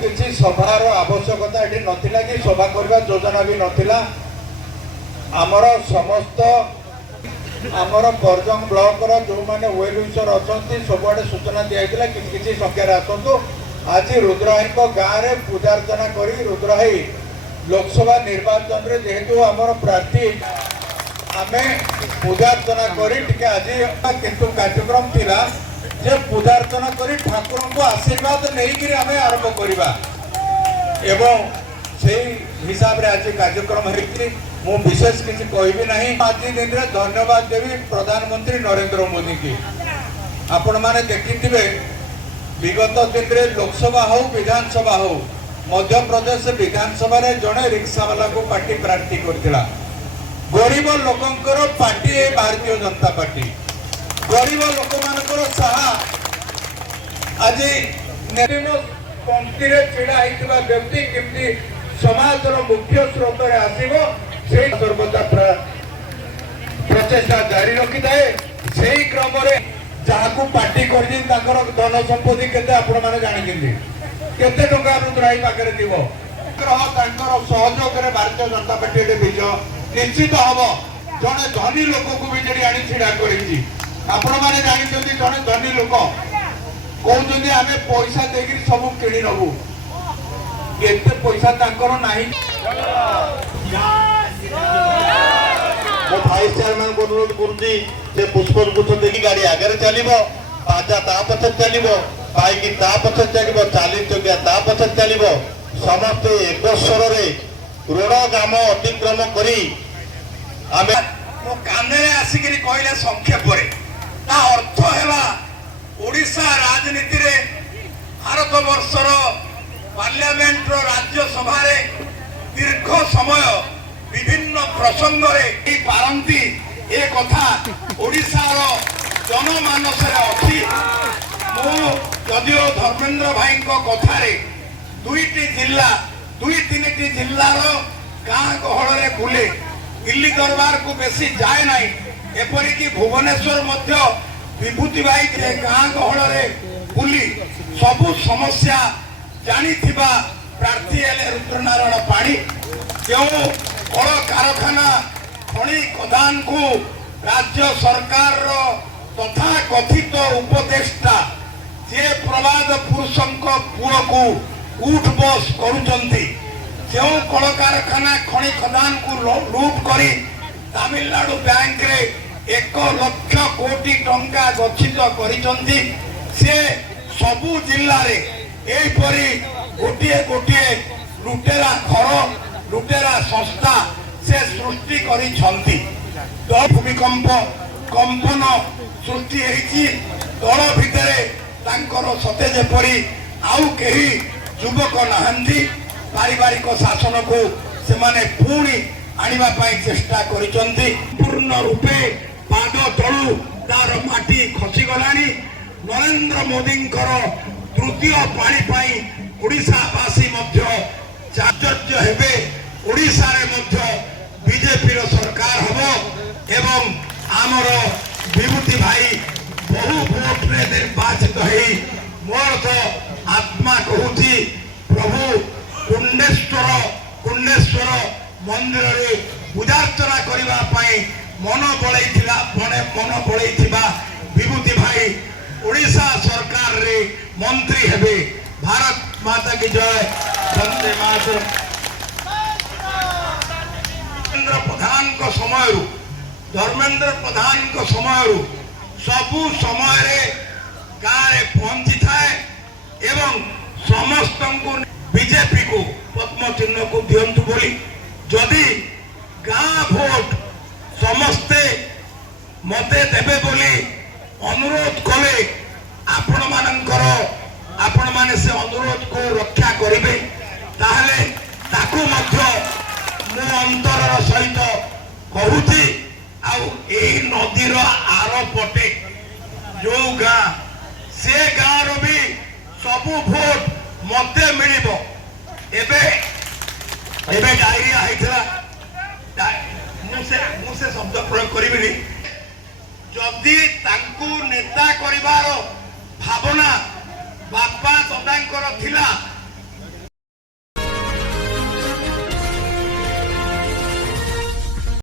किसी सभार आवश्यकता ये नथिला कि सभा करबा योजना भी नथिला। आमर समस्त आमर परजंग ब्लॉक जो मैंने वेल विशर अच्छा सबुआड़े सूचना दिखाई किसी संख्यार आसतु। आज रुद्राही गाँव में पूजार्चना कर रुद्राही लोकसभा निर्वाचन रे जेहेतु आमर प्रार्थी आमे पूजार्चना करी आज किंतु कार्यक्रम थिला जे पूजार्चना करी ठाकुर को आशीर्वाद नहीं आमे आरंभ करवा एवं से हिसाब रे आज कार्यक्रम है। मु विशेष किसी कहबी नहीं। आज दिन में धन्यवाद देवी प्रधानमंत्री नरेंद्र मोदी की। आपण माने देखिथिबे विगत दिन में लोकसभा हो विधानसभा हो मध्य प्रदेश विधानसभा रे जड़े रिक्शा वाला को पार्टी प्रार्थी करथिला। गरीब लोकंकर पार्टी है भारतीय जनता पार्टी। गरीब लोक मानकर साहा आज पंक्ति रे छिड़ा होइतबा व्यक्ति केमती समाजर मुख्य स्रोत रे आसीबो से सर्वदा प्रचेष्टा जारी रखी थाए। से क्रम रे जाहाकू पार्टी करजिन ताकर धन संपत्ति केते आपण माने जानिजिंदी केते टंका रुद्राई पाखरे दिबो ग्रह तांकर सहयोग रे भारतीय जनता पार्टी रे विजय निश्चित हबो। जने धनी लोक को बिजड़ी आनी छिड़ा करिछि आपण माने जानिछथि जने धनी लोक कहउछथि आमे पैसा देकि सब किणी नबु एते पैसा तांकर नाही। मो भाइस चेयरमैन को अनुरोध करुँगी जे पुष्पगुच्छ देखी गाड़ी आगे चलो बाजा ता पछे चलो बाइक ता पछे चलो 40 चकिया ता पछे चलो समस्ते एक स्वर ऋण ग्राम अतिक्रम करी आमे मो काने आसिक कहले संक्षेप ता अर्थ है ओडिशा राजनीति रे भारत वर्षर पार्लियामेंट राज्यसभा दीर्घ समय विभिन्न प्रसंग रे पारंती ए कथा ओडिशार जनमानस अच्छी। मु जदिओ धर्मेंद्र भाई कथारे दुईटी जिला दुई तीन जिलार गाँ गहल बुले दिल्ली दरबार को बेसी जाए ना। एपरिकी भुवनेश्वर मध्य विभूति भाई गाँ गहल बुली सबु समस्या जानी प्रार्थी हेले रुद्रनारायण पाणी जो कल कारखाना खनि खदान को राज्य सरकार तथा कथित उपदेष्टा जे प्रवाद पुरुषों पुओ को उठ बस करुचंती जो कल कारखाना खनि खदान को लूट करी तमिलनाडु बैंक रे 1 लाख कोटी टंका गच्छित करिचंती से सबु जिल्ला रे एपरी गोटे गोटे लुटेरा घर लुटेरा संस्था से सृष्टि करिछंती। दल भूमिकंप कंपन सृष्टि हेछि दल भितरे तांकर सते जेपरी आउ केही युवक नाहंती। पारिवारिक शासन को से माने पुणी आनिबा पई चेष्टा करिछंती। पूर्ण रूपे पाद तळु तार माटी खसी गलानी। नरेंद्र मोदींकर तृतीय पाणी पई ओडिशावासी मध्य चाचर्य हेबे। ओडिशा रे मध्य बीजेपी रो सरकार हबो एवं आमर विभूति भाई बहु वोट रे निर्वाचित हेई मोर तो आत्मा कहूची प्रभु कुंडेश्वर मंदिर रे पूजार्चना करबा पई मन बळैथिबा विभूति भाई ओडिशा सरकार रे मंत्री हेबे। भारत माता की जय। वंदे मातरम। धर्मेंद्र प्रधान को समय सबु समय गाँव पहुंची थाए एवं समस्त को बीजेपी को पद्म चिन्ह को दिंतु बोली जदि गाँ भोट समस्ते मते देवे बोली अनुरोध कले आपण माने से अनुरोध को रक्षा करेंगे ताहले ताकू मध्य मो अंतर सहित कहूची आउ एही नदीर आर पटे जो गाँ से गाँव रो भी सबु भोट मते मिलिबो। एबे डायरिया होइतला मुसे शब्द प्रयोग करिबिनी जदि तांकू नेता करिवार भावना बापा दादांकर थिला